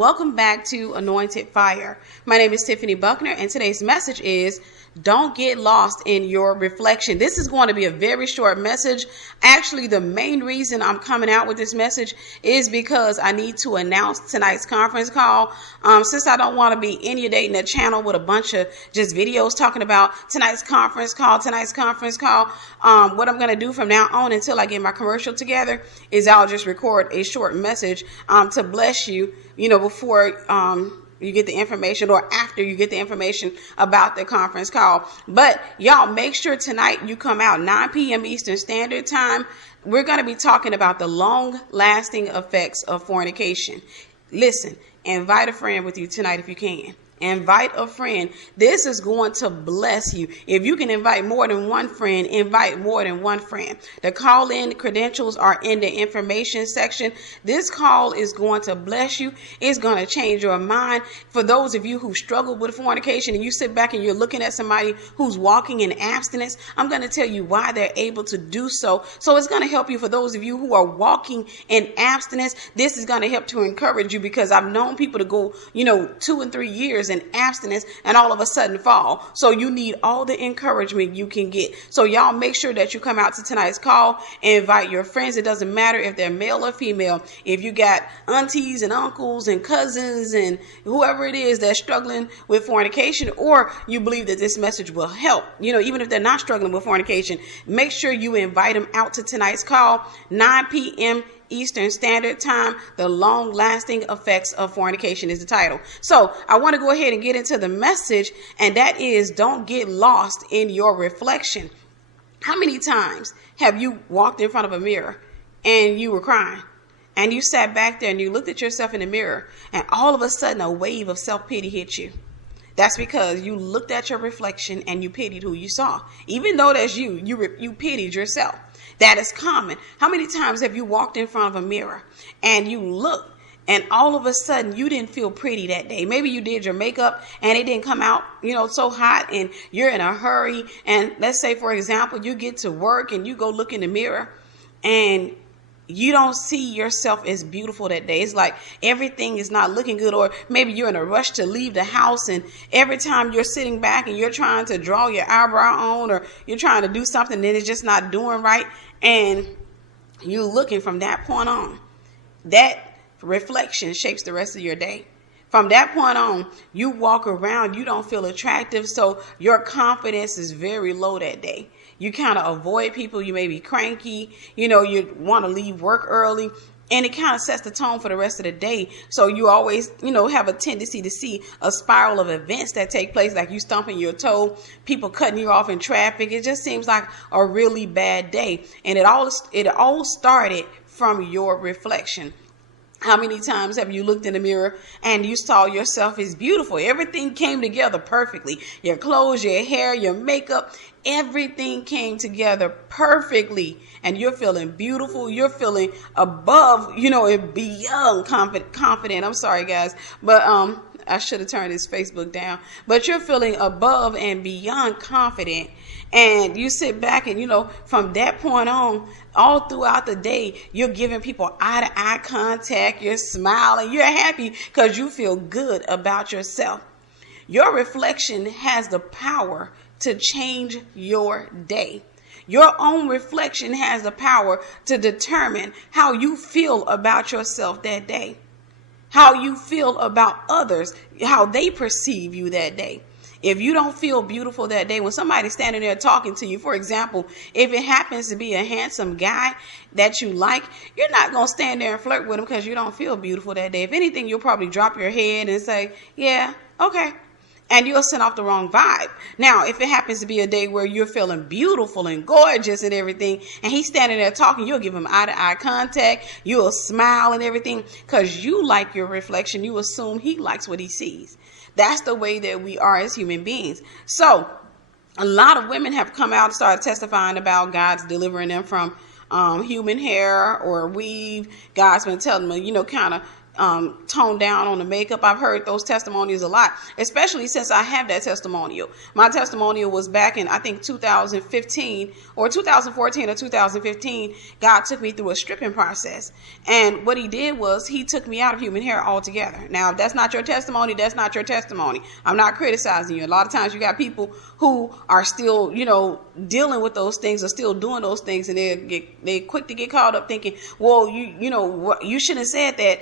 welcome back to Anointed Fire. My name is Tiffany Buckner, and today's message is don't get lost in your reflection. This is going to be a very short message. Actually, the main reason I'm coming out with this message is because I need to announce tonight's conference call. Since I don't want to be inundating a channel with a bunch of just videos talking about tonight's conference call, what I'm going to do from now on until I get my commercial together is I'll just record a short message to bless you, before you get the information or after you get the information about the conference call. But y'all make sure tonight you come out 9 p.m. Eastern Standard Time. We're going to be talking about the long lasting effects of fornication. Listen, invite a friend with you tonight if you can. Invite a friend. This is going to bless you. If you can invite more than one friend, invite more than one friend. The call-in credentials are in the information section. This call is going to bless you. It's going to change your mind. For those of you who struggle with fornication and you sit back and you're looking at somebody who's walking in abstinence, I'm going to tell you why they're able to do so. So it's going to help you. For those of you who are walking in abstinence, this is going to help to encourage you, because I've known people to go, 2 and 3 years in abstinence and all of a sudden fall. So you need all the encouragement you can get. So y'all make sure that you come out to tonight's call and invite your friends. It doesn't matter if they're male or female. If you got aunties and uncles and cousins and whoever it is that's struggling with fornication, or you believe that this message will help, even if they're not struggling with fornication, make sure you invite them out to tonight's call, 9 p.m. Eastern Standard Time. The long lasting effects of fornication is the title. So I want to go ahead and get into the message, and that is don't get lost in your reflection. How many times have you walked in front of a mirror and you were crying and you sat back there and you looked at yourself in the mirror and all of a sudden a wave of self-pity hit you? That's because you looked at your reflection and you pitied who you saw. Even though that's you pitied yourself. That is common. How many times have you walked in front of a mirror and you look and all of a sudden you didn't feel pretty that day? Maybe you did your makeup and it didn't come out, so hot, and you're in a hurry. And let's say, for example, you get to work and you go look in the mirror and you don't see yourself as beautiful that day. It's like everything is not looking good, or maybe you're in a rush to leave the house, and every time you're sitting back and you're trying to draw your eyebrow on, or you're trying to do something that it's just not doing right, and you're looking from that point on. That reflection shapes the rest of your day. From that point on, you walk around, you don't feel attractive, so your confidence is very low that day. You kind of avoid people. You may be cranky. You want to leave work early. And it kind of sets the tone for the rest of the day. So you always, have a tendency to see a spiral of events that take place, like you stumping your toe, people cutting you off in traffic. It just seems like a really bad day. And it all started from your reflection. How many times have you looked in the mirror and you saw yourself as beautiful? Everything came together perfectly. Your clothes, your hair, your makeup, everything came together perfectly. And you're feeling beautiful. You're feeling above, and beyond confident. I'm sorry, guys. But I should have turned this Facebook down. But you're feeling above and beyond confident. And you sit back and, from that point on, all throughout the day, you're giving people eye-to-eye contact. You're smiling. You're happy because you feel good about yourself. Your reflection has the power to change your day. Your own reflection has the power to determine how you feel about yourself that day, how you feel about others, how they perceive you that day. If you don't feel beautiful that day, when somebody's standing there talking to you, for example, if it happens to be a handsome guy that you like, you're not going to stand there and flirt with him because you don't feel beautiful that day. If anything, you'll probably drop your head and say, yeah, okay. And you'll send off the wrong vibe. Now, if it happens to be a day where you're feeling beautiful and gorgeous and everything, and he's standing there talking, you'll give him eye-to-eye contact. You'll smile and everything because you like your reflection. You assume he likes what he sees. That's the way that we are as human beings. So a lot of women have come out and started testifying about God's delivering them from human hair or weave. God's been telling them, kind of tone down on the makeup. I've heard those testimonies a lot, especially since I have that testimonial. My testimonial was back in, I think, 2015 or 2014 or 2015. God took me through a stripping process. And what he did was he took me out of human hair altogether. Now, if that's not your testimony, that's not your testimony. I'm not criticizing you. A lot of times you got people who are still, dealing with those things or still doing those things, and they're quick to get caught up thinking, well, you shouldn't have said that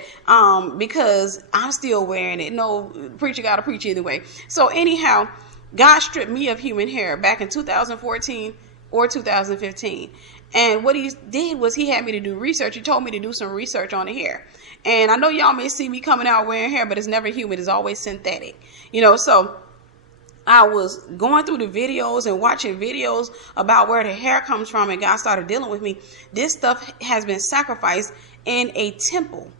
because I'm still wearing it. No, preacher got to preach either way. So anyhow, God stripped me of human hair back in 2014 or 2015. And what he did was he had me to do research. He told me to do some research on the hair. And I know y'all may see me coming out wearing hair, but it's never human. It's always synthetic. So I was going through the videos and watching videos about where the hair comes from, and God started dealing with me. This stuff has been sacrificed in a temple,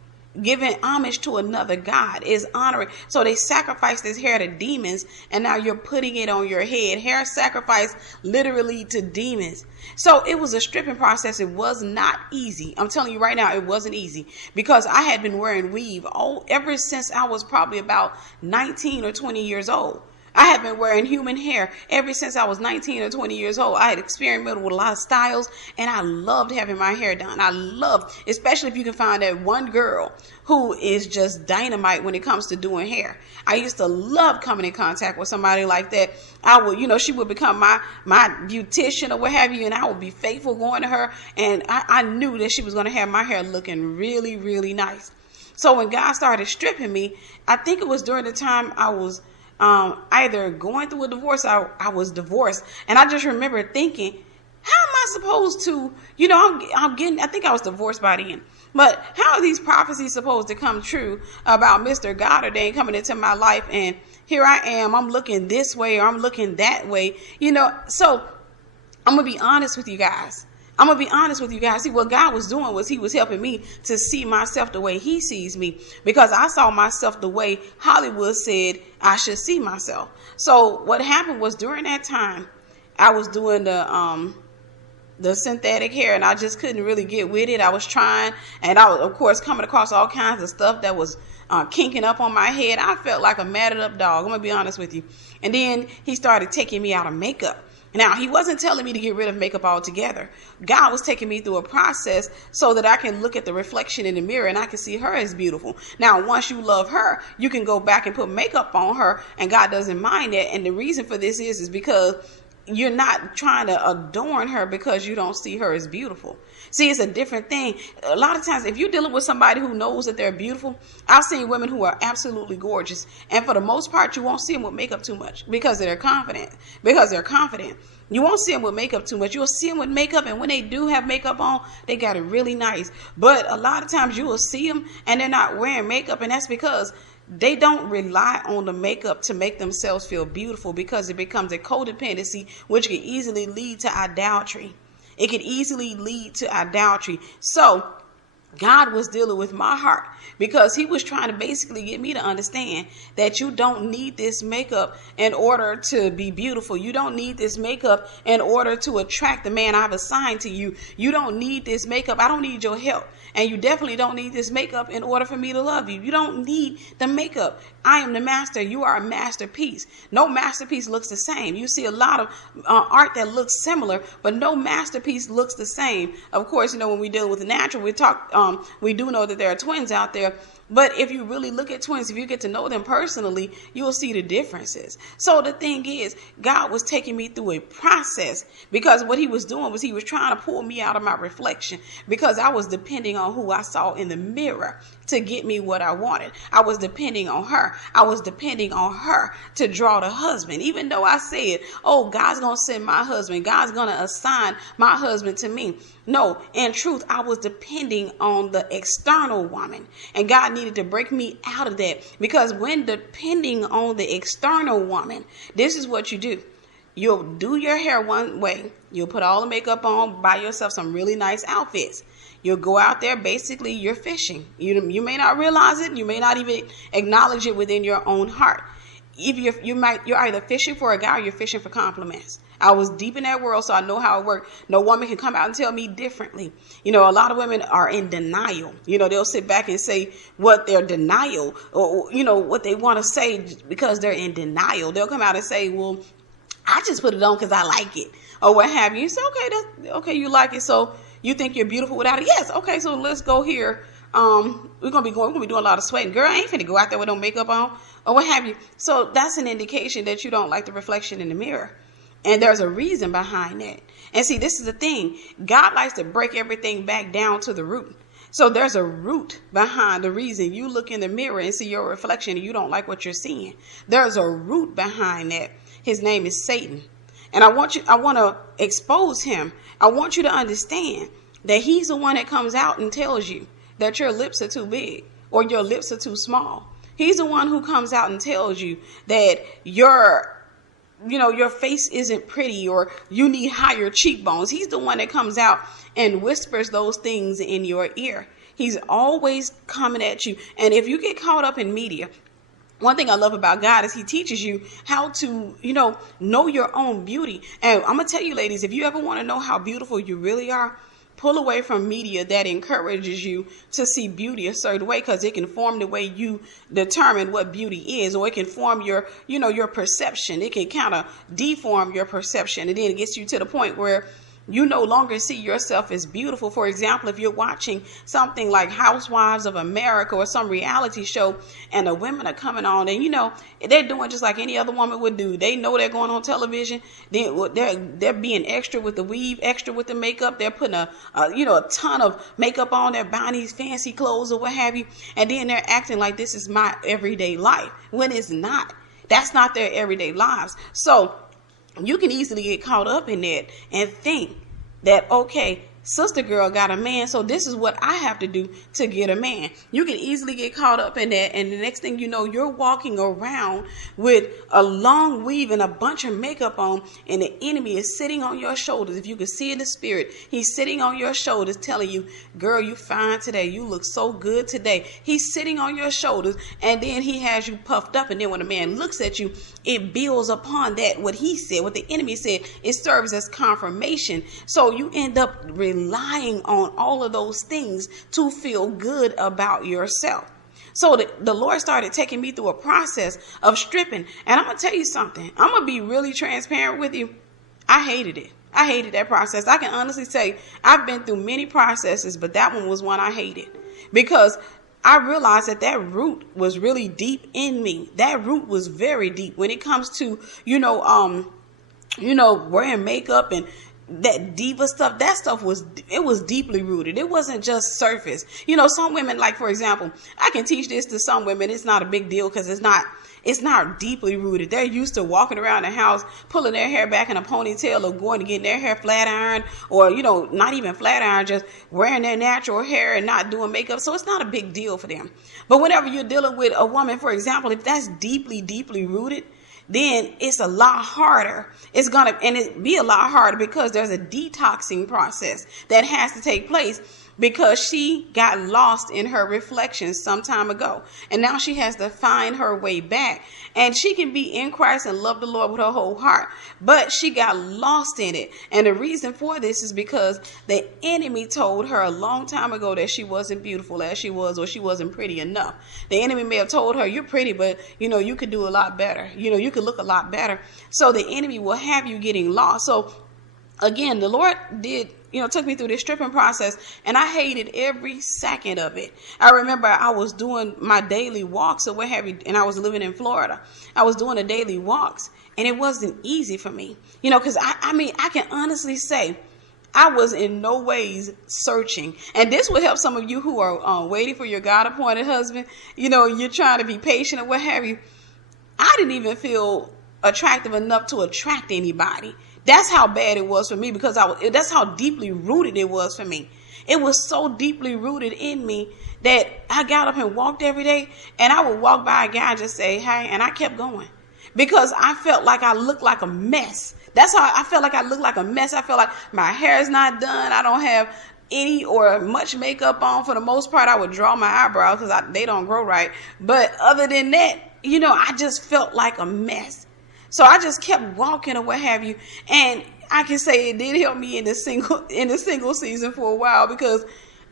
giving homage to another god, is honoring. So they sacrificed this hair to demons, and now you're putting it on your head. Hair sacrificed literally to demons. So it was a stripping process. It was not easy. I'm telling you right now, it wasn't easy, because I had been wearing weave ever since I was probably about 19 or 20 years old. I had been wearing human hair ever since I was 19 or 20 years old. I had experimented with a lot of styles, and I loved having my hair done. I loved, especially if you can find that one girl who is just dynamite when it comes to doing hair. I used to love coming in contact with somebody like that. I would, she would become my beautician or what have you, and I would be faithful going to her, and I knew that she was going to have my hair looking really, really nice. So when God started stripping me, I think it was during the time I was either going through a divorce, I was divorced. And I just remember thinking, how am I supposed to, I think I was divorced by then. But how are these prophecies supposed to come true about Mr. Goddard coming into my life? And here I am, I'm looking this way or I'm looking that way, So I'm going to be honest with you guys. See, what God was doing was he was helping me to see myself the way he sees me, because I saw myself the way Hollywood said I should see myself. So what happened was, during that time, I was doing the synthetic hair, and I just couldn't really get with it. I was trying, and I was, of course, coming across all kinds of stuff that was kinking up on my head. I felt like a matted up dog. I'm going to be honest with you. And then he started taking me out of makeup. Now, he wasn't telling me to get rid of makeup altogether. God was taking me through a process so that I can look at the reflection in the mirror and I can see her as beautiful. Now, once you love her, you can go back and put makeup on her, and God doesn't mind that. And the reason for this is because you're not trying to adorn her because you don't see her as beautiful. See, it's a different thing. A lot of times, if you're dealing with somebody who knows that they're beautiful, I've seen women who are absolutely gorgeous, and for the most part, you won't see them with makeup too much because they're confident. You won't see them with makeup too much. You'll see them with makeup, and when they do have makeup on, they got it really nice. But a lot of times you will see them and they're not wearing makeup, and that's because they don't rely on the makeup to make themselves feel beautiful, because it becomes a codependency, which can easily lead to idolatry. So God was dealing with my heart, because he was trying to basically get me to understand that you don't need this makeup in order to be beautiful. You don't need this makeup in order to attract the man I've assigned to you. You don't need this makeup. I don't need your help. And you definitely don't need this makeup in order for me to love you. You don't need the makeup. I am the master. You are a masterpiece. No masterpiece looks the same. You see a lot of art that looks similar, but no masterpiece looks the same. Of course, when we deal with the natural, we do know that there are twins out there. But if you really look at twins, if you get to know them personally, you'll see the differences. So the thing is, God was taking me through a process, because what he was doing was he was trying to pull me out of my reflection, because I was depending on who I saw in the mirror to get me what I wanted. I was depending on her. I was depending on her to draw the husband. Even though I said, oh, God's going to send my husband. God's going to assign my husband to me. No, in truth, I was depending on the external woman, and God needed to break me out of that, because when depending on the external woman, this is what you do. You'll do your hair one way. You'll put all the makeup on, buy yourself some really nice outfits. You'll go out there, basically you're fishing. You may not realize it. You may not even acknowledge it within your own heart. You're either fishing for a guy or you're fishing for compliments. I was deep in that world, so I know how it worked. No woman can come out and tell me differently. You know, a lot of women are in denial. You know, they'll sit back and say what their denial, or, you know, what they want to say because they're in denial. They'll come out and say, well, I just put it on because I like it, or what have you. You say, okay, you like it, so you think you're beautiful without it? Yes. Okay, so let's go here. We're gonna be doing a lot of sweating. Girl, I ain't finna go out there with no makeup on, or what have you. So that's an indication that you don't like the reflection in the mirror. And there's a reason behind that. And see, this is the thing. God likes to break everything back down to the root. So there's a root behind the reason you look in the mirror and see your reflection and you don't like what you're seeing. There's a root behind that. His name is Satan. And I want to expose him. I want you to understand that he's the one that comes out and tells you that your lips are too big or your lips are too small. He's the one who comes out and tells you that your face isn't pretty or you need higher cheekbones. He's the one that comes out and whispers those things in your ear. He's always coming at you. And if you get caught up in media, one thing I love about God is he teaches you how to, know your own beauty. And I'm going to tell you, ladies, if you ever want to know how beautiful you really are, pull away from media that encourages you to see beauty a certain way, because it can form the way you determine what beauty is, or it can form your perception. It can kind of deform your perception, and then it gets you to the point where you no longer see yourself as beautiful. For example, if you're watching something like Housewives of America or some reality show and the women are coming on and, they're doing just like any other woman would do. They know they're going on television. They're being extra with the weave, extra with the makeup. They're putting a ton of makeup on. They're buying these fancy clothes or what have you. And then they're acting like this is my everyday life when it's not. That's not their everyday lives. So you can easily get caught up in that and think that, okay, sister girl got a man, so this is what I have to do to get a man. You can easily get caught up in that, and the next thing you know, you're walking around with a long weave and a bunch of makeup on, and the enemy is sitting on your shoulders. If you can see in the spirit, he's sitting on your shoulders telling you, girl, you fine today. You look so good today. He's sitting on your shoulders, and then he has you puffed up, and then when a man looks at you, it builds upon that. What he said, what the enemy said, it serves as confirmation. So you end up relying on all of those things to feel good about yourself. So the Lord started taking me through a process of stripping. And I'm going to tell you something. I'm going to be really transparent with you. I hated it. I hated that process. I can honestly say I've been through many processes, but that one was one I hated, because I realized that root was really deep in me. That root was very deep when it comes to, wearing makeup and that diva stuff. That stuff was deeply rooted. It wasn't just surface. Some women, like, for example, I can teach this to some women. It's not a big deal because it's not deeply rooted. They're used to walking around the house, pulling their hair back in a ponytail, or going to get their hair flat ironed, or, not even flat ironed, just wearing their natural hair and not doing makeup. So it's not a big deal for them. But whenever you're dealing with a woman, for example, if that's deeply, deeply rooted, then it's a lot harder. It be a lot harder because there's a detoxing process that has to take place, because she got lost in her reflections some time ago. And now she has to find her way back. And she can be in Christ and love the Lord with her whole heart, but she got lost in it. And the reason for this is because the enemy told her a long time ago that she wasn't beautiful as she was, or she wasn't pretty enough. The enemy may have told her, you're pretty, but you could do a lot better. You could look a lot better. So the enemy will have you getting lost. So again, the Lord took me through this stripping process, and I hated every second of it. I remember I was doing my daily walks or what have you, and I was living in Florida. I was doing the daily walks, and it wasn't easy for me, because I can honestly say I was in no ways searching. And this will help some of you who are waiting for your God-appointed husband. You're trying to be patient or what have you. I didn't even feel attractive enough to attract anybody. That's how bad it was for me, because that's how deeply rooted it was for me. It was so deeply rooted in me that I got up and walked every day, and I would walk by a guy and just say, hey, and I kept going, because I felt like I looked like a mess. That's how I felt like I looked like a mess. I felt like my hair is not done. I don't have any or much makeup on. For the most part, I would draw my eyebrows because they don't grow right. But other than that, I just felt like a mess. So I just kept walking or what have you. And I can say it did help me in the single season for a while, because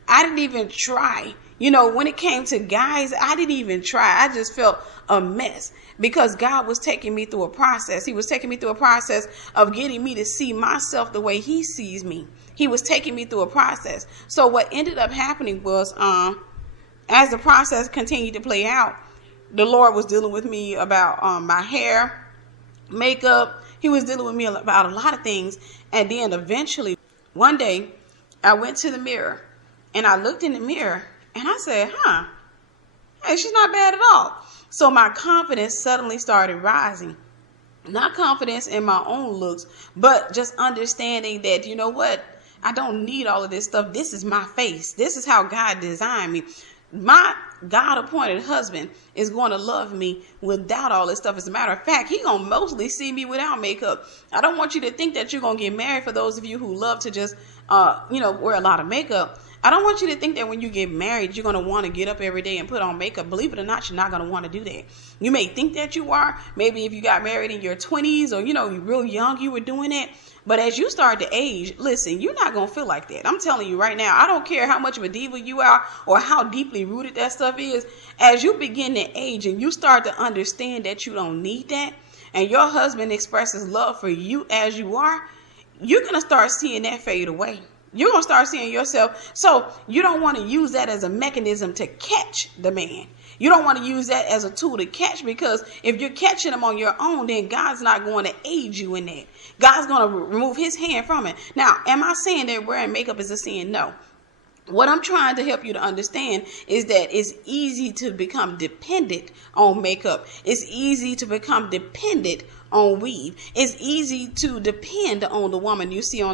I didn't even try. When it came to guys, I didn't even try. I just felt a mess, because God was taking me through a process. He was taking me through a process of getting me to see myself the way he sees me. He was taking me through a process. So what ended up happening was, as the process continued to play out, the Lord was dealing with me about my hair, makeup. He was dealing with me about a lot of things. And then eventually, one day, I went to the mirror and I looked in the mirror and I said, hey, she's not bad at all. So my confidence suddenly started rising. Not confidence in my own looks, but just understanding that, you know what? I don't need all of this stuff. This is my face. This is how God designed me. My God-appointed husband is going to love me without all this stuff. As a matter of fact, he's going to mostly see me without makeup. I don't want you to think that you're going to get married, for those of you who love to just, wear a lot of makeup. I don't want you to think that when you get married, you're going to want to get up every day and put on makeup. Believe it or not, you're not going to want to do that. You may think that you are. Maybe if you got married in your 20s or, you're real young, you were doing it. But as you start to age, listen, you're not going to feel like that. I'm telling you right now, I don't care how much of a diva you are or how deeply rooted that stuff is. As you begin to age and you start to understand that you don't need that, and your husband expresses love for you as you are, you're going to start seeing that fade away. You're going to start seeing yourself. So you don't want to use that as a mechanism to catch the man. You don't want to use that as a tool to catch, because if you're catching them on your own, then God's not going to aid you in that. God's going to remove his hand from it. Now, am I saying that wearing makeup is a sin? No. What I'm trying to help you to understand is that it's easy to become dependent on makeup. It's easy to become dependent on weave. It's easy to depend on the woman you see in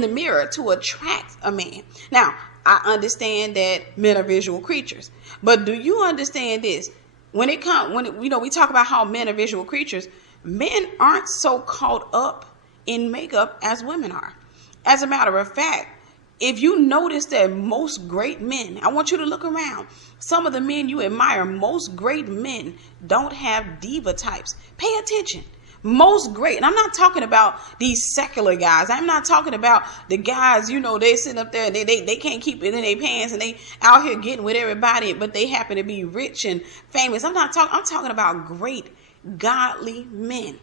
the mirror to attract a man. Now, I understand that men are visual creatures, but do you understand this? When we talk about how men are visual creatures, men aren't so caught up in makeup as women are. As a matter of fact, if you notice that most great men, I want you to look around. Some of the men you admire, most great men don't have diva types. Pay attention. Most great, and I'm not talking about these secular guys. I'm not talking about the guys, they sitting up there and they can't keep it in their pants and they out here getting with everybody, but they happen to be rich and famous. I'm talking about great godly men.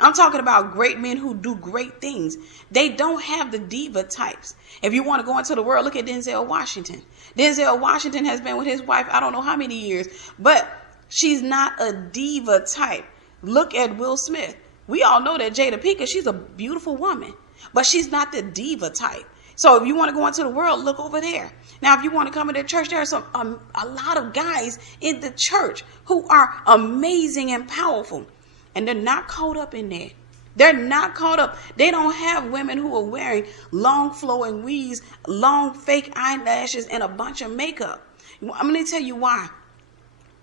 I'm talking about great men who do great things. They don't have the diva types. If you want to go into the world, look at Denzel Washington. Denzel Washington has been with his wife, I don't know how many years, but she's not a diva type. Look at Will Smith. We all know that Jada Pinkett, she's a beautiful woman, but she's not the diva type. So if you want to go into the world, look over there. Now, if you want to come into church, there are a lot of guys in the church who are amazing and powerful, and they're not caught up in that. They're not caught up. They don't have women who are wearing long flowing weaves, long fake eyelashes, and a bunch of makeup. I'm going to tell you why.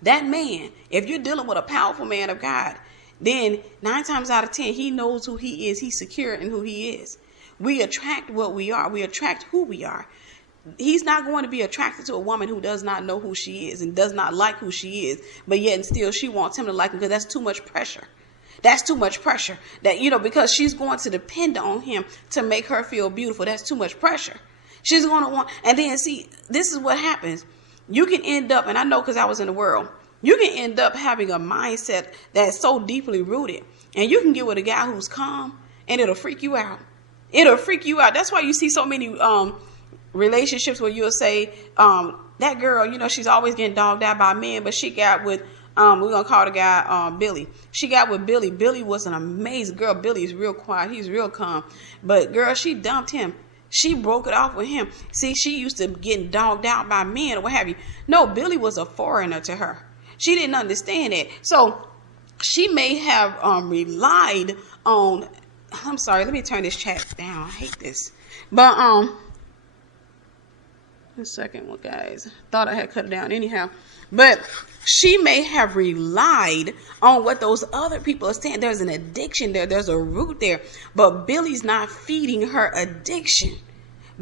That man, if you're dealing with a powerful man of God, then 9 times out of 10, he knows who he is. He's secure in who he is. We attract what we are. We attract who we are. He's not going to be attracted to a woman who does not know who she is and does not like who she is, but yet and still she wants him to like him, because that's too much pressure. That's too much pressure. That, because she's going to depend on him to make her feel beautiful. That's too much pressure. She's going to want, and then see, this is what happens. You can end up, and I know because I was in the world, you can end up having a mindset that's so deeply rooted, and you can get with a guy who's calm, and it'll freak you out. It'll freak you out. That's why you see so many relationships where you'll say, that girl, she's always getting dogged out by men, but she got with, we're going to call the guy Billy. She got with Billy. Billy was an amazing girl. Billy is real quiet. He's real calm. But girl, she dumped him. She broke it off with him. See, she used to getting dogged out by men or what have you. No, Billy was a foreigner to her. She didn't understand it. So she may have relied on, I'm sorry, let me turn this chat down. I hate this. But a second one, guys. Thought I had cut it down anyhow. But she may have relied on what those other people are saying. There's an addiction there. There's a root there. But Billy's not feeding her addiction.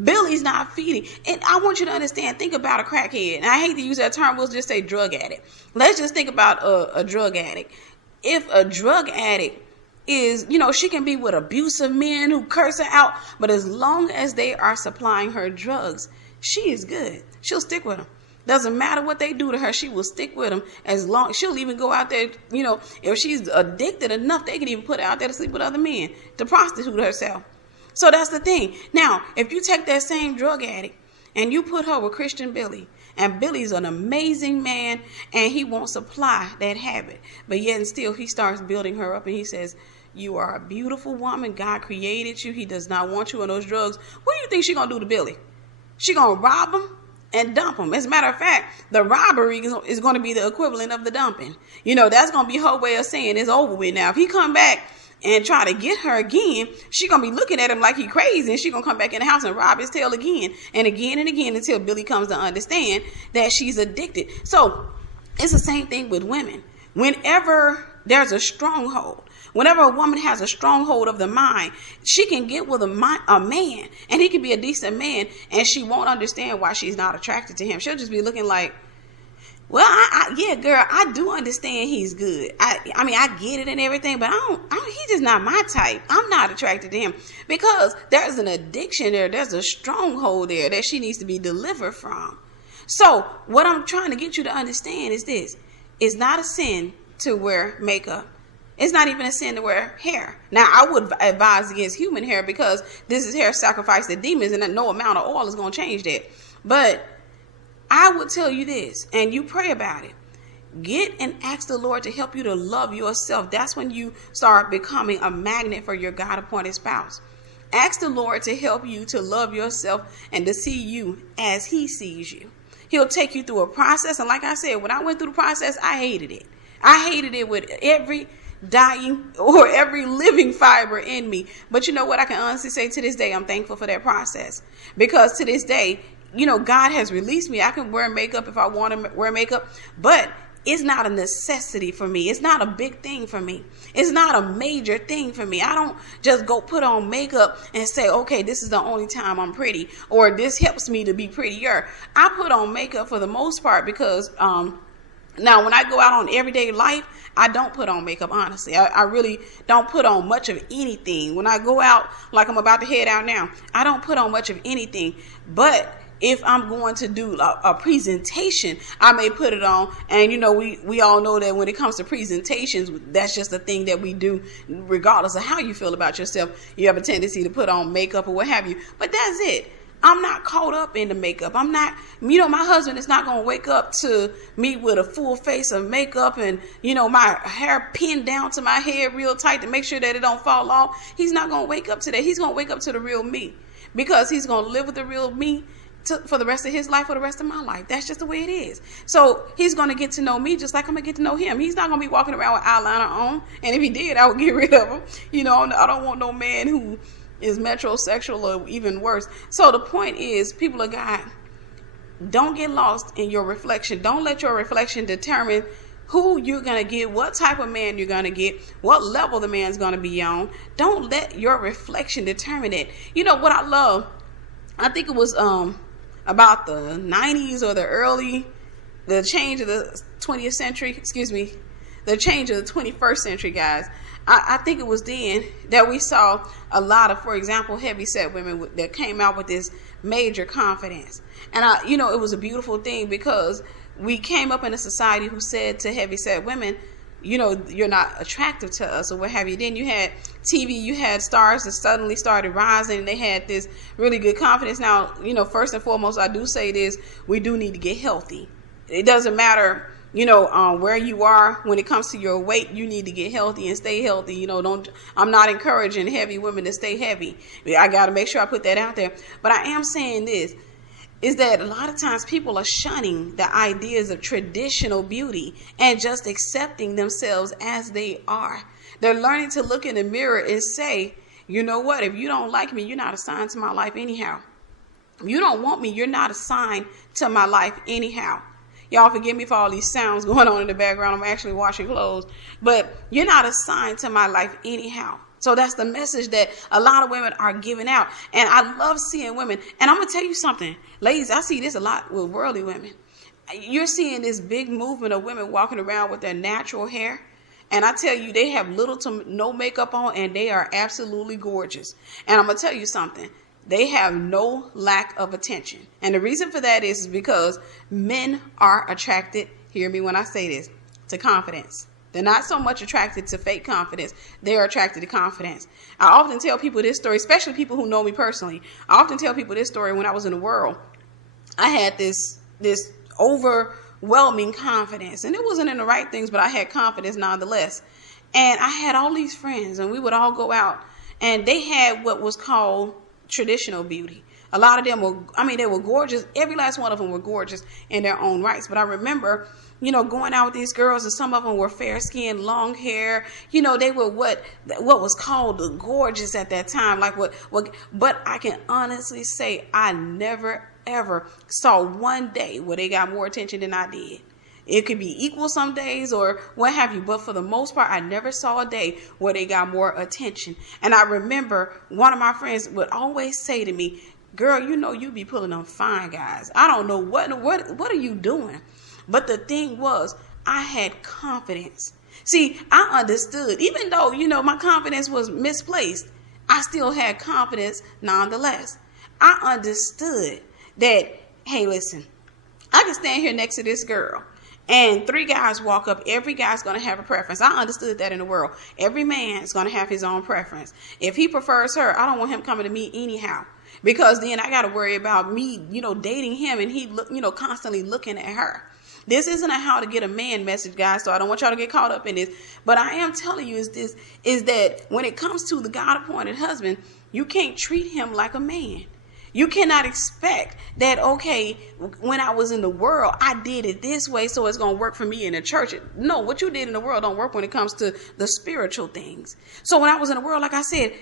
Billy's not feeding. And I want you to understand, think about a crackhead. And I hate to use that term. We'll just say drug addict. Let's just think about a drug addict. If a drug addict is, she can be with abusive men who curse her out, but as long as they are supplying her drugs, she is good. She'll stick with them. Doesn't matter what they do to her, she will stick with them. As long she'll even go out there, if she's addicted enough, they can even put her out there to sleep with other men, to prostitute herself. So that's the thing. Now, if you take that same drug addict and you put her with Christian Billy, and Billy's an amazing man, and he won't supply that habit, but yet and still he starts building her up, and he says, you are a beautiful woman. God created you. He does not want you on those drugs. What do you think she's going to do to Billy? She going to rob him and dump him. As a matter of fact, the robbery is going to be the equivalent of the dumping. That's going to be her way of saying it's over with now. If he come back and try to get her again, she going to be looking at him like he crazy, and she going to come back in the house and rob his tail again and again and again until Billy comes to understand that she's addicted. So it's the same thing with women. Whenever there's a stronghold, whenever a woman has a stronghold of the mind, she can get with a man, and he can be a decent man, and she won't understand why she's not attracted to him. She'll just be looking like, well, yeah, girl, I do understand he's good. I mean, I get it and everything, but he's just not my type. I'm not attracted to him, because there's an addiction there. There's a stronghold there that she needs to be delivered from. So what I'm trying to get you to understand is this. It's not a sin to wear makeup. It's not even a sin to wear hair. Now, I would advise against human hair, because this is hair sacrificed to demons, and no amount of oil is going to change that. But I would tell you this, and you pray about it. Get and ask the Lord to help you to love yourself. That's when you start becoming a magnet for your God-appointed spouse. Ask the Lord to help you to love yourself and to see you as he sees you. He'll take you through a process. And like I said, when I went through the process, I hated it. I hated it with every dying or every living fiber in me. But you know what? I can honestly say to this day, I'm thankful for that process, because to this day, God has released me. I can wear makeup if I want to wear makeup, but it's not a necessity for me. It's not a big thing for me. It's not a major thing for me. I don't just go put on makeup and say, okay, this is the only time I'm pretty, or this helps me to be prettier. I put on makeup for the most part because, now, when I go out on everyday life, I don't put on makeup, honestly. I really don't put on much of anything. When I go out, like I'm about to head out now, I don't put on much of anything. But if I'm going to do a presentation, I may put it on. And, we all know that when it comes to presentations, that's just a thing that we do regardless of how you feel about yourself. You have a tendency to put on makeup or what have you. But that's it. I'm not caught up in the makeup. I'm not, my husband is not going to wake up to me with a full face of makeup and, my hair pinned down to my head real tight to make sure that it don't fall off. He's not going to wake up to that. He's going to wake up to the real me, because he's going to live with the real me for the rest of his life, for the rest of my life. That's just the way it is. So he's going to get to know me just like I'm going to get to know him. He's not going to be walking around with eyeliner on. And if he did, I would get rid of him. I don't want no man who is metrosexual or even worse. So the point is, people of God, don't get lost in your reflection. Don't let your reflection determine who you're going to get, what type of man you're going to get, what level the man's going to be on. Don't let your reflection determine it. What I love, I think it was about the 90s or the change of the 20th century, the change of the 21st century, guys. I think it was then that we saw a lot of, for example, heavyset women that came out with this major confidence. And, it was a beautiful thing, because we came up in a society who said to heavyset women, you're not attractive to us or what have you. Then you had TV, you had stars that suddenly started rising, and they had this really good confidence. Now, first and foremost, I do say this, we do need to get healthy. It doesn't matter where you are when it comes to your weight. You need to get healthy and stay healthy. I'm not encouraging heavy women to stay heavy. I got to make sure I put that out there. But I am saying this, is that a lot of times people are shunning the ideas of traditional beauty and just accepting themselves as they are. They're learning to look in the mirror and say, you know what, if you don't like me, you're not assigned to my life anyhow. If you don't want me, you're not assigned to my life anyhow. Y'all forgive me for all these sounds going on in the background. I'm actually washing clothes. But you're not assigned to my life anyhow. So that's the message that a lot of women are giving out. And I love seeing women. And I'm going to tell you something. Ladies, I see this a lot with worldly women. You're seeing this big movement of women walking around with their natural hair. And I tell you, they have little to no makeup on, and they are absolutely gorgeous. And I'm going to tell you something. They have no lack of attention. And the reason for that is because men are attracted, hear me when I say this, to confidence. They're not so much attracted to fake confidence. They're attracted to confidence. I often tell people this story, especially people who know me personally. I often tell people this story when I was in the world. I had this overwhelming confidence. And it wasn't in the right things, but I had confidence nonetheless. And I had all these friends, and we would all go out. And they had what was called traditional beauty. A lot of them they were gorgeous. Every last one of them were gorgeous in their own rights. But I remember, going out with these girls, and some of them were fair skinned, long hair. They were what was called the gorgeous at that time. But I can honestly say I never ever saw one day where they got more attention than I did. It could be equal some days or what have you, but for the most part, I never saw a day where they got more attention. And I remember one of my friends would always say to me, "Girl, you be pulling them fine guys. I don't know what are you doing?" But the thing was, I had confidence. See, I understood, even though, my confidence was misplaced, I still had confidence nonetheless. I understood that, hey, listen, I can stand here next to this girl and 3 guys walk up. Every guy's going to have a preference. I understood that in the world. Every man is going to have his own preference. If he prefers her, I don't want him coming to me anyhow. Because then I got to worry about me, dating him and he, constantly looking at her. This isn't a how to get a man message, guys, so I don't want y'all to get caught up in this. But I am telling you is that when it comes to the God-appointed husband, you can't treat him like a man. You cannot expect that, okay, when I was in the world, I did it this way, so it's going to work for me in the church. No, what you did in the world don't work when it comes to the spiritual things. So when I was in the world, like I said,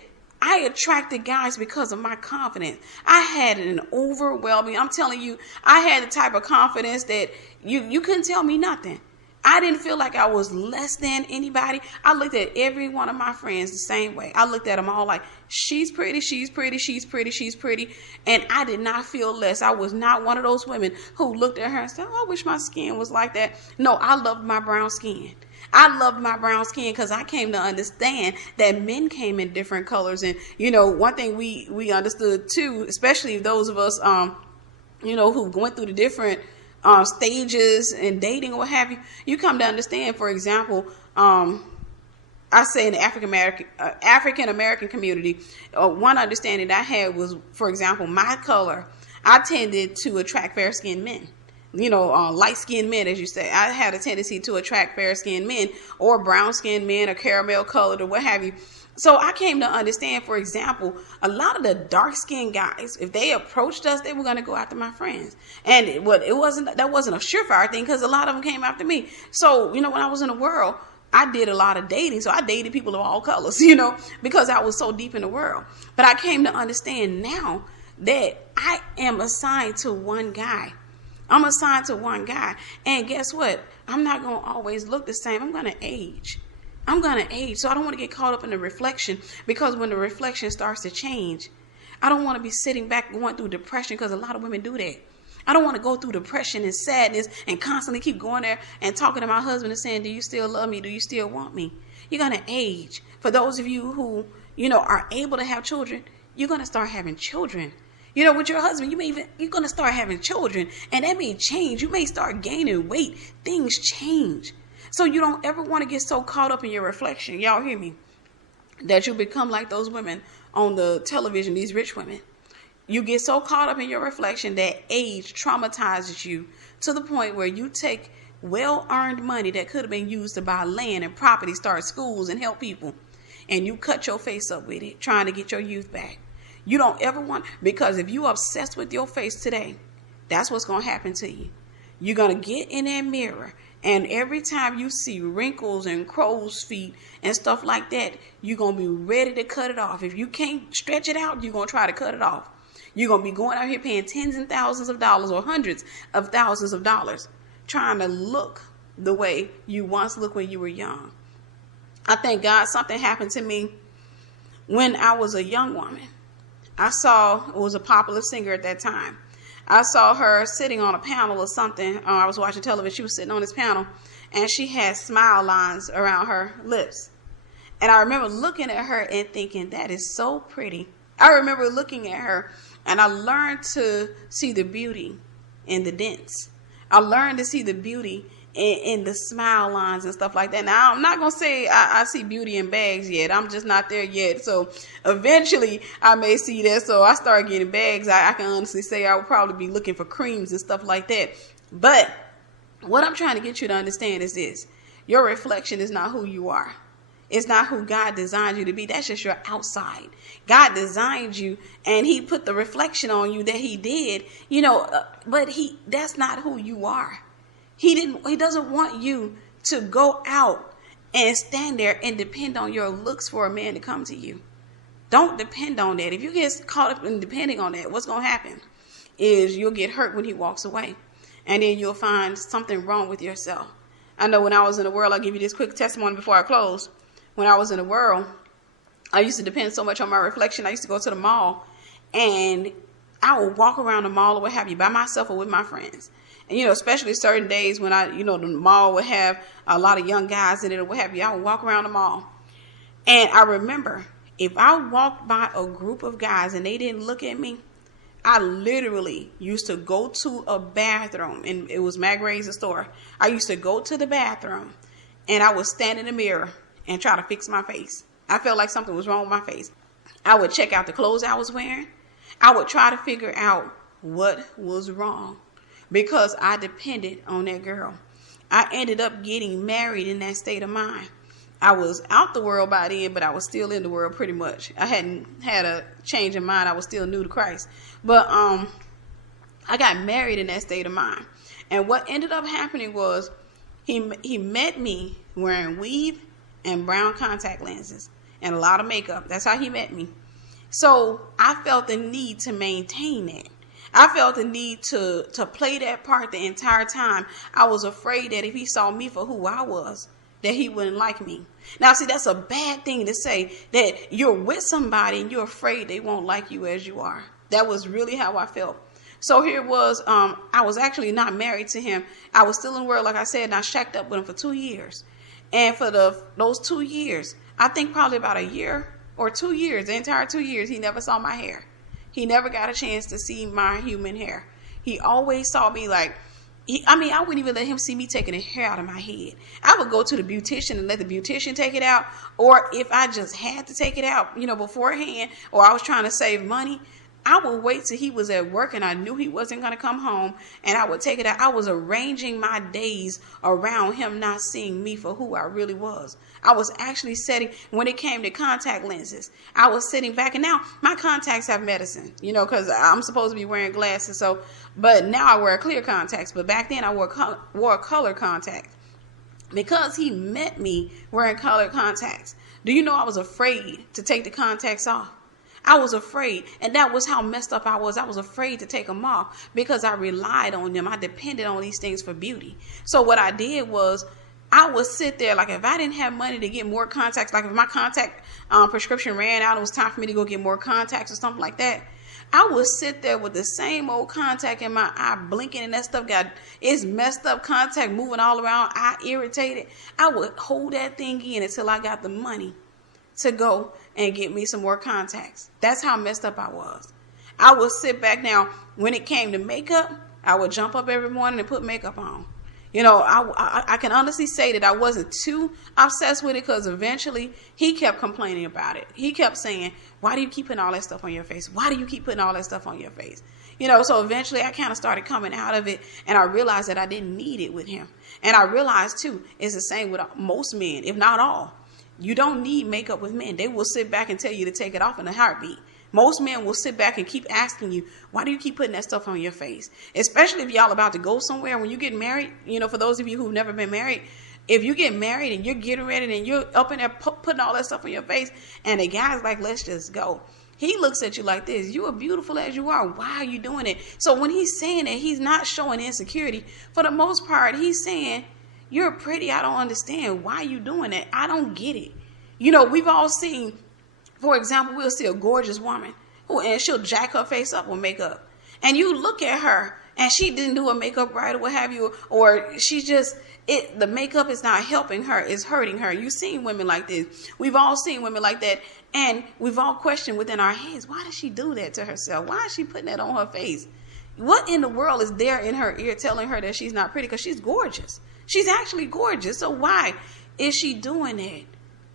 I attracted guys because of my confidence. I had an overwhelming, I'm telling you, I had the type of confidence that you couldn't tell me nothing. I didn't feel like I was less than anybody. I looked at every one of my friends the same way. I looked at them all like, she's pretty, she's pretty, she's pretty, she's pretty. And I did not feel less. I was not one of those women who looked at her and said, "Oh, I wish my skin was like that." No, I loved my brown skin. I loved my brown skin because I came to understand that men came in different colors. And, one thing we understood too, especially those of us, who went through the different stages and dating or what have you, you come to understand, for example, I say in the African American community, one understanding that I had was, for example, my color, I tended to attract fair-skinned men. Light-skinned men, as you say. I had a tendency to attract fair-skinned men or brown-skinned men or caramel-colored or what have you. So I came to understand, for example, a lot of the dark-skinned guys, if they approached us, they were going to go after my friends. And that wasn't a surefire thing because a lot of them came after me. So, when I was in the world, I did a lot of dating. So I dated people of all colors, because I was so deep in the world. But I came to understand now that I am assigned to one guy. I'm assigned to one guy. And guess what? I'm not going to always look the same. I'm going to age. So I don't want to get caught up in the reflection, because when the reflection starts to change, I don't want to be sitting back going through depression, because a lot of women do that. I don't want to go through depression and sadness and constantly keep going there and talking to my husband and saying, "Do you still love me? Do you still want me?" You're going to age. For those of you who, are able to have children, you're going to start having children. With your husband, you're going to start having children, and that may change. You may start gaining weight. Things change. So you don't ever want to get so caught up in your reflection. Y'all hear me? That you become like those women on the television, these rich women. You get so caught up in your reflection that age traumatizes you to the point where you take well-earned money that could have been used to buy land and property, start schools, and help people, and you cut your face up with it, trying to get your youth back. You don't ever want, because if you're obsessed with your face today, that's what's going to happen to you. You're going to get in that mirror, and every time you see wrinkles and crow's feet and stuff like that, you're going to be ready to cut it off. If you can't stretch it out, you're going to try to cut it off. You're going to be going out here paying tens and thousands of dollars or hundreds of thousands of dollars trying to look the way you once looked when you were young. I thank God something happened to me when I was a young woman. I saw, it was a popular singer at that time. I saw her sitting on a panel or something. I was watching television. She was sitting on this panel, and she had smile lines around her lips. And I remember looking at her and thinking, that is so pretty. I remember looking at her, and I learned to see the beauty in the dents. I learned to see the beauty in the smile lines and stuff like that. Now, I'm not going to say I see beauty in bags yet. I'm just not there yet. So eventually I may see that. So I start getting bags. I can honestly say I would probably be looking for creams and stuff like that. But what I'm trying to get you to understand is this. Your reflection is not who you are. It's not who God designed you to be. That's just your outside. God designed you, and he put the reflection on you that he did, but that's not who you are. He doesn't want you to go out and stand there and depend on your looks for a man to come to you. Don't depend on that. If you get caught up in depending on that, what's going to happen is you'll get hurt when he walks away, and then you'll find something wrong with yourself. I know when I was in the world, I'll give you this quick testimony before I close. When I was in the world, I used to depend so much on my reflection. I used to go to the mall, and I would walk around the mall or what have you by myself or with my friends. And, especially certain days when the mall would have a lot of young guys in it or what have you, I would walk around the mall. And I remember if I walked by a group of guys and they didn't look at me, I literally used to go to a bathroom, and it was Magray's store. I used to go to the bathroom, and I would stand in the mirror and try to fix my face. I felt like something was wrong with my face. I would check out the clothes I was wearing. I would try to figure out what was wrong because I depended on that girl. I ended up getting married in that state of mind. I was out the world by then, but I was still in the world pretty much. I hadn't had a change in mind. I was still new to Christ. But I got married in that state of mind. And what ended up happening was he met me wearing weave and brown contact lenses and a lot of makeup. That's how he met me. So I felt the need to maintain that. I felt the need to play that part the entire time. I was afraid that if he saw me for who I was, that he wouldn't like me. Now, see, that's a bad thing to say, that you're with somebody and you're afraid they won't like you as you are. That was really how I felt. So here it was. I was actually not married to him. I was still in the world, like I said, and I shacked up with him for 2 years. And for those 2 years, I think probably about a year or 2 years, the entire 2 years, he never saw my hair. He never got a chance to see my human hair. He always saw me like, I wouldn't even let him see me taking the hair out of my head. I would go to the beautician and let the beautician take it out. Or if I just had to take it out, beforehand, or I was trying to save money, I would wait till he was at work and I knew he wasn't going to come home, and I would take it out. I was arranging my days around him not seeing me for who I really was. I was actually setting, when it came to contact lenses, I was sitting back, and now my contacts have medicine, because I'm supposed to be wearing glasses. But now I wear clear contacts. But back then I wore a color contact because he met me wearing colored contacts. Do you know I was afraid to take the contacts off? I was afraid, and that was how messed up I was. I was afraid to take them off because I relied on them. I depended on these things for beauty. So what I did was I would sit there, like if I didn't have money to get more contacts, like if my contact prescription ran out, it was time for me to go get more contacts or something like that, I would sit there with the same old contact in my eye, blinking, and that stuff it's messed up contact moving all around, eye irritated. I would hold that thing in until I got the money to go and get me some more contacts. That's how messed up I was. I would sit back. Now, when it came to makeup, I would jump up every morning and put makeup on. I can honestly say that I wasn't too obsessed with it because eventually he kept complaining about it. He kept saying, why do you keep putting all that stuff on your face? Why do you keep putting all that stuff on your face? So eventually I kind of started coming out of it, and I realized that I didn't need it with him. And I realized too, it's the same with most men, if not all. You don't need makeup with men. They will sit back and tell you to take it off in a heartbeat. Most men will sit back and keep asking you, why do you keep putting that stuff on your face? Especially if y'all about to go somewhere. When you get married, for those of you who've never been married, if you get married and you're getting ready and you're up in there putting all that stuff on your face, and the guy's like, let's just go. He looks at you like this. You are beautiful as you are. Why are you doing it? So when he's saying that, he's not showing insecurity. For the most part, he's saying, you're pretty. I don't understand. Why are you doing that? I don't get it. We've all seen, for example, we'll see a gorgeous woman and she'll jack her face up with makeup. And you look at her and she didn't do her makeup right or what have you, or she just, the makeup is not helping her, it's hurting her. You've seen women like this. We've all seen women like that, and we've all questioned within our heads, why does she do that to herself? Why is she putting that on her face? What in the world is there in her ear telling her that she's not pretty? Because she's gorgeous. She's actually gorgeous. So why is she doing that?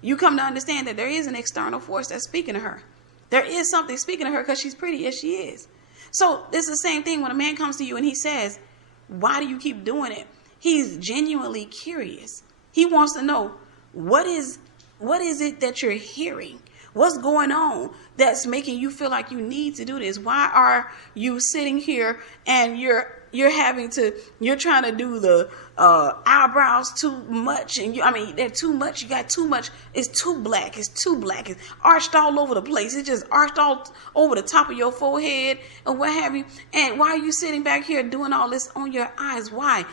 You come to understand that there is an external force that's speaking to her. There is something speaking to her because she's pretty as she is. So it's the same thing when a man comes to you and he says, why do you keep doing it? He's genuinely curious. He wants to know, what is it that you're hearing? What's going on that's making you feel like you need to do this? Why are you sitting here and you're trying to do the eyebrows too much, and they're too much. You got too much. It's too black. It's arched all over the place. It's just arched all over the top of your forehead and what have you. And why are you sitting back here doing all this on your eyes? Why?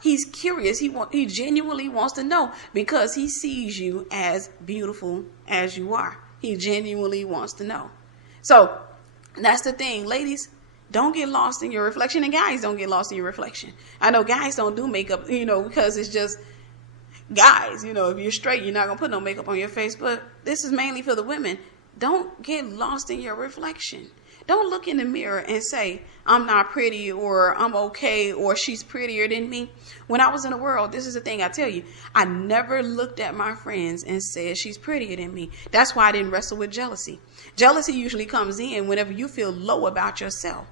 He's curious. He genuinely wants to know, because he sees you as beautiful as you are. He genuinely wants to know. So that's the thing, ladies. Don't get lost in your reflection, and guys, don't get lost in your reflection. I know guys don't do makeup, because it's just guys. If you're straight, you're not going to put no makeup on your face, but this is mainly for the women. Don't get lost in your reflection. Don't look in the mirror and say, I'm not pretty, or I'm okay, or she's prettier than me. When I was in the world, this is the thing I tell you, I never looked at my friends and said she's prettier than me. That's why I didn't wrestle with jealousy. Jealousy usually comes in whenever you feel low about yourself.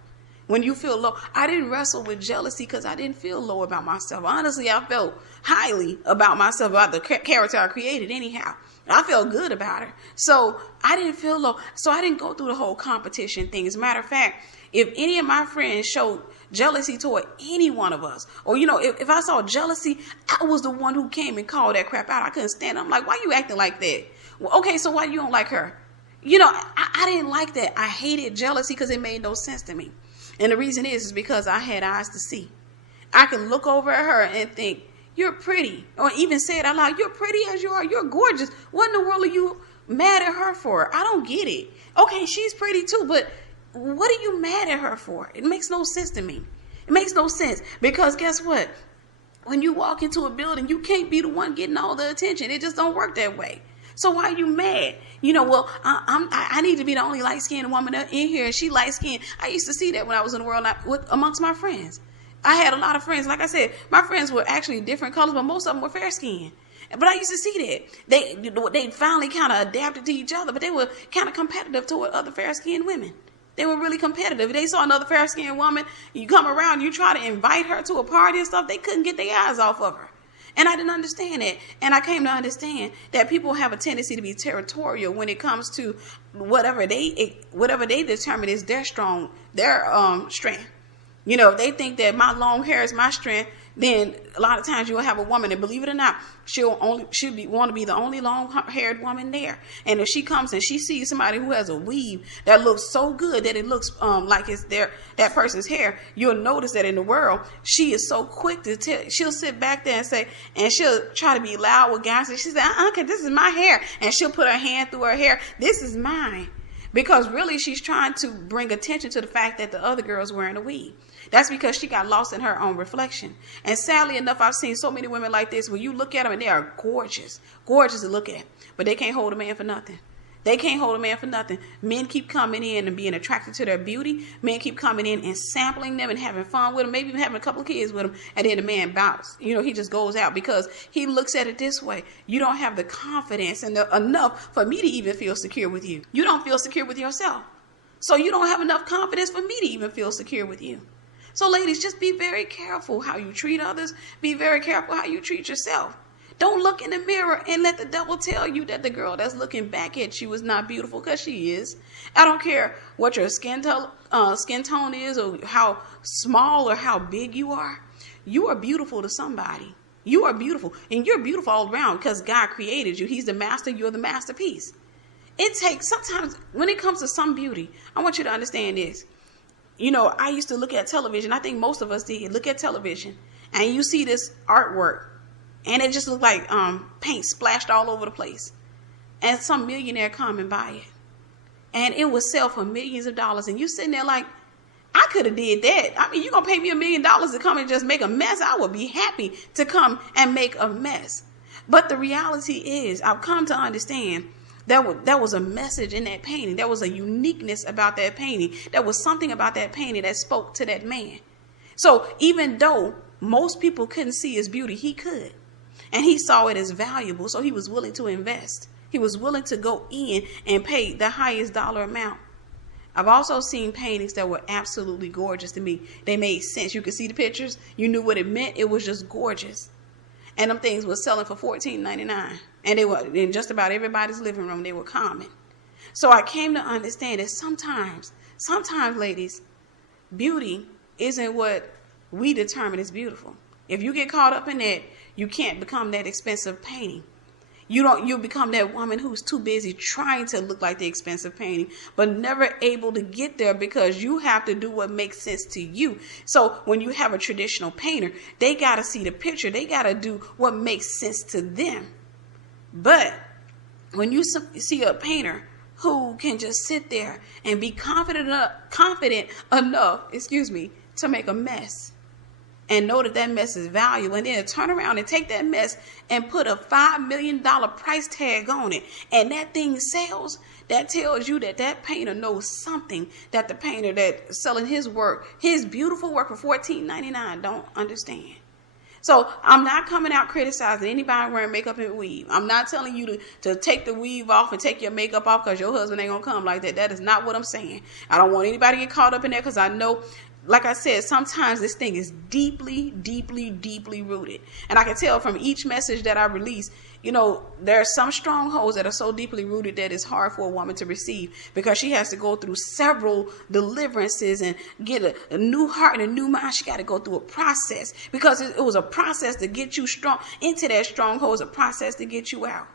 When you feel low, I didn't wrestle with jealousy because I didn't feel low about myself. Honestly, I felt highly about myself, about the character I created anyhow. I felt good about her. So I didn't feel low. So I didn't go through the whole competition thing. As a matter of fact, if any of my friends showed jealousy toward any one of us, or, if I saw jealousy, I was the one who came and called that crap out. I couldn't stand it. I'm like, why you acting like that? Well, okay, so why you don't like her? I didn't like that. I hated jealousy because it made no sense to me. And the reason is because I had eyes to see. I can look over at her and think, you're pretty. Or even say it out loud, you're pretty as you are. You're gorgeous. What in the world are you mad at her for? I don't get it. Okay, she's pretty too, but what are you mad at her for? It makes no sense to me. It makes no sense. Because guess what? When you walk into a building, you can't be the one getting all the attention. It just don't work that way. So why are you mad? I need to be the only light-skinned woman in here, and she light-skinned. I used to see that when I was in the world amongst my friends. I had a lot of friends. Like I said, my friends were actually different colors, but most of them were fair-skinned. But I used to see that. They finally kind of adapted to each other, but they were kind of competitive toward other fair-skinned women. They were really competitive. If they saw another fair-skinned woman, you come around, you try to invite her to a party and stuff, they couldn't get their eyes off of her. And I didn't understand it. And I came to understand that people have a tendency to be territorial when it comes to whatever they determine is their strength. They think that my long hair is my strength. Then a lot of times you'll have a woman, and believe it or not, she'll want to be the only long-haired woman there. And if she comes and she sees somebody who has a weave that looks so good that it looks like it's that person's hair, you'll notice that in the world, she is so quick to tell. She'll sit back there and she'll try to be loud with guys. And she said, okay, this is my hair. And she'll put her hand through her hair. This is mine. Because really she's trying to bring attention to the fact that the other girl's wearing a weave. That's because she got lost in her own reflection. And sadly enough, I've seen so many women like this where you look at them and they are gorgeous to look at, but they can't hold a man for nothing. They can't hold a man for nothing. Men keep coming in and being attracted to their beauty. Men keep coming in and sampling them and having fun with them, maybe even having a couple of kids with them. And then the man bounces. He just goes out because he looks at it this way. You don't have the confidence and enough for me to even feel secure with you. You don't feel secure with yourself. So you don't have enough confidence for me to even feel secure with you. So ladies, just be very careful how you treat others. Be very careful how you treat yourself. Don't look in the mirror and let the devil tell you that the girl that's looking back at you is not beautiful, because she is. I don't care what your skin tone is, or how small or how big you are. You are beautiful to somebody. You are beautiful, and you're beautiful all around because God created you. He's the master. You're the masterpiece. Sometimes when it comes to some beauty, I want you to understand this. I used to look at television. I think most of us did look at television, and you see this artwork, and it just looked like paint splashed all over the place. And some millionaire come and buy it, and it would sell for millions of dollars. And you sitting there like, I could have did that. I mean, you're going to pay me $1 million to come and just make a mess. I would be happy to come and make a mess. But the reality is, I've come to understand that was a message in that painting. There was a uniqueness about that painting. There was something about that painting that spoke to that man. So even though most people couldn't see his beauty, he could. And he saw it as valuable, so he was willing to invest. He was willing to go in and pay the highest dollar amount. I've also seen paintings that were absolutely gorgeous to me. They made sense. You could see the pictures. You knew what it meant. It was just gorgeous. And them things were selling for $14.99. And they were in just about everybody's living room. They were common. So I came to understand that sometimes, ladies, beauty isn't what we determine is beautiful. If you get caught up in that, you can't become that expensive painting. You become that woman who's too busy trying to look like the expensive painting, but never able to get there because you have to do what makes sense to you. So when you have a traditional painter, they got to see the picture. They got to do what makes sense to them. But when you see a painter who can just sit there and be confident enough, to make a mess, and know that mess is valuable, and then turn around and take that mess and put a $5 million price tag on it, and that thing sells, that tells you that painter knows something that the painter that's selling his work, his beautiful work for $14.99 don't understand. So I'm not coming out criticizing anybody wearing makeup and weave. I'm not telling you to take the weave off and take your makeup off because your husband ain't going to come like that. That is not what I'm saying. I don't want anybody to get caught up in that because I know, like I said, sometimes this thing is deeply, deeply, deeply rooted. And I can tell from each message that I release, there are some strongholds that are so deeply rooted that it's hard for a woman to receive because she has to go through several deliverances and get a new heart and a new mind. She got to go through a process because it was a process to get you strong into that stronghold. It's a process to get you out.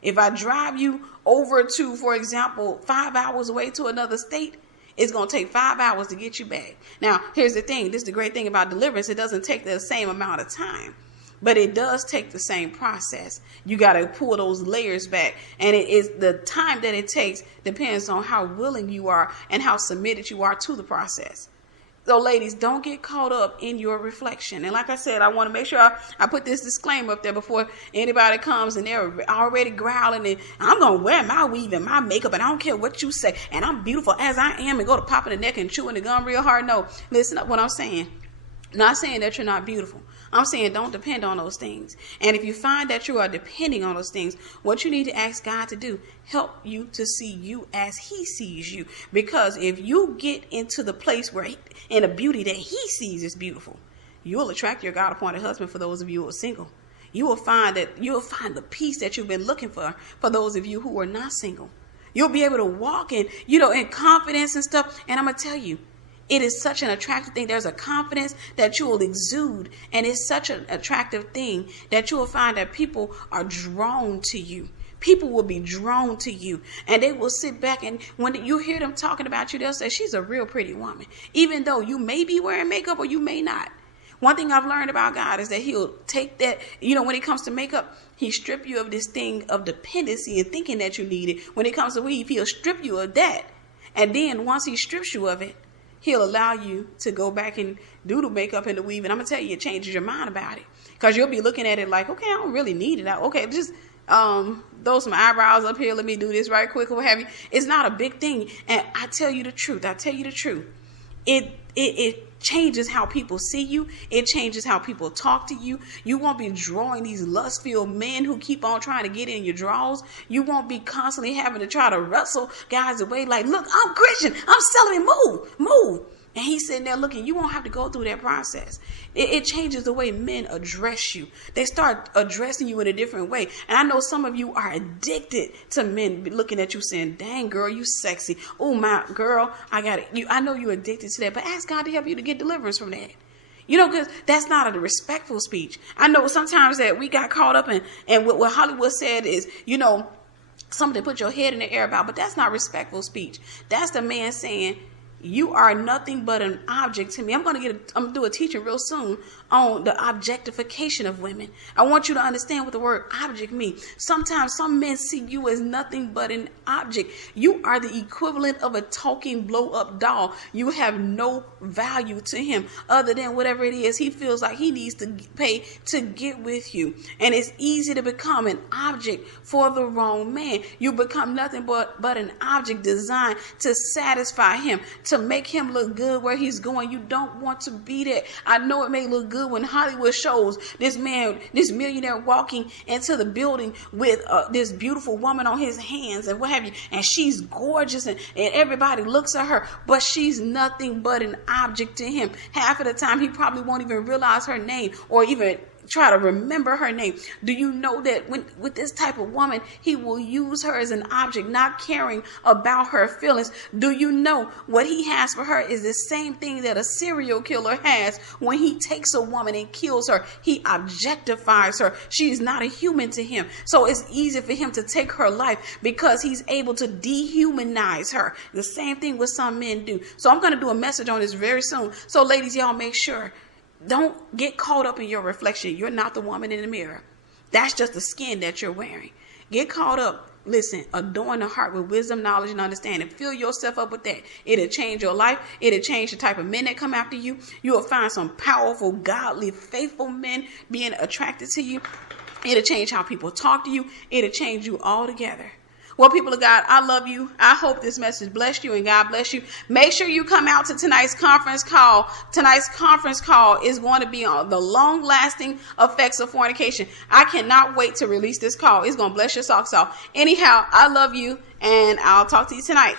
If I drive you over to, for example, 5 hours away to another state, it's going to take 5 hours to get you back. Now, here's the thing. This is the great thing about deliverance. It doesn't take the same amount of time, but it does take the same process. You got to pull those layers back. And it is the time that it takes depends on how willing you are and how submitted you are to the process. So ladies, don't get caught up in your reflection. And like I said, I want to make sure I put this disclaimer up there before anybody comes and they're already growling and I'm going to wear my weave and my makeup and I don't care what you say. And I'm beautiful as I am and go to popping the neck and chewing the gum real hard. No, listen up what I'm saying. Not saying that you're not beautiful. I'm saying don't depend on those things. And if you find that you are depending on those things, what you need to ask God to do, help you to see you as he sees you. Because if you get into the place where in the beauty that he sees is beautiful, you'll attract your God-appointed husband for those of you who are single. You'll find the peace that you've been looking for those of you who are not single. You'll be able to walk in confidence and stuff. And I'm going to tell you, it is such an attractive thing. There's a confidence that you will exude. And it's such an attractive thing that you will find that people are drawn to you. People will be drawn to you. And they will sit back and when you hear them talking about you, they'll say, she's a real pretty woman. Even though you may be wearing makeup or you may not. One thing I've learned about God is that he'll take that, when it comes to makeup, he strip you of this thing of dependency and thinking that you need it. When it comes to weave, he'll strip you of that. And then once he strips you of it, he'll allow you to go back and do the makeup and the weave. And I'm going to tell you, it changes your mind about it. Because you'll be looking at it like, okay, I don't really need it. Okay, just throw some eyebrows up here. Let me do this right quick or what have you. It's not a big thing. And I tell you the truth. It changes how people see you. It changes how people talk to you. You won't be drawing these lust-filled men who keep on trying to get in your drawers. You won't be constantly having to try to wrestle guys away like, look, I'm Christian. I'm selling it. Move. And he's sitting there looking. You won't have to go through that process. It changes the way men address you. They start addressing you in a different way. And I know some of you are addicted to men looking at you saying, dang, girl, you sexy. Oh, my girl, I got it. I know you're addicted to that. But ask God to help you to get deliverance from that. Because that's not a respectful speech. I know sometimes that we got caught up in what Hollywood said is, something to put your head in the air about. But that's not respectful speech. That's the man saying, you are nothing but an object to me. I'm going to do a teaching real soon on the objectification of women. I want you to understand what the word object means. Sometimes some men see you as nothing but an object. You are the equivalent of a talking blow-up doll. You have no value to him other than whatever it is he feels like he needs to pay to get with you. And it's easy to become an object for the wrong man. You become nothing but an object designed to satisfy him, to make him look good where he's going. You don't want to be there. I know it may look good when Hollywood shows this man, this millionaire walking into the building with this beautiful woman on his hands and what have you, and she's gorgeous and everybody looks at her, but she's nothing but an object to him. Half of the time he probably won't even realize her name or even try to remember her name. Do you know that with this type of woman, he will use her as an object, not caring about her feelings? Do you know what he has for her is the same thing that a serial killer has when he takes a woman and kills her? He objectifies her. She is not a human to him. So it's easy for him to take her life because he's able to dehumanize her. The same thing with some men do. So I'm going to do a message on this very soon. So ladies, y'all make sure, don't get caught up in your reflection. You're not the woman in the mirror. That's just the skin that you're wearing. Get caught up. Listen, adorn the heart with wisdom, knowledge, and understanding. Fill yourself up with that. It'll change your life. It'll change the type of men that come after you. You'll find some powerful, godly, faithful men being attracted to you. It'll change how people talk to you. It'll change you altogether. Well, people of God, I love you. I hope this message blessed you and God bless you. Make sure you come out to tonight's conference call. Tonight's conference call is going to be on the long-lasting effects of fornication. I cannot wait to release this call. It's going to bless your socks off. Anyhow, I love you and I'll talk to you tonight.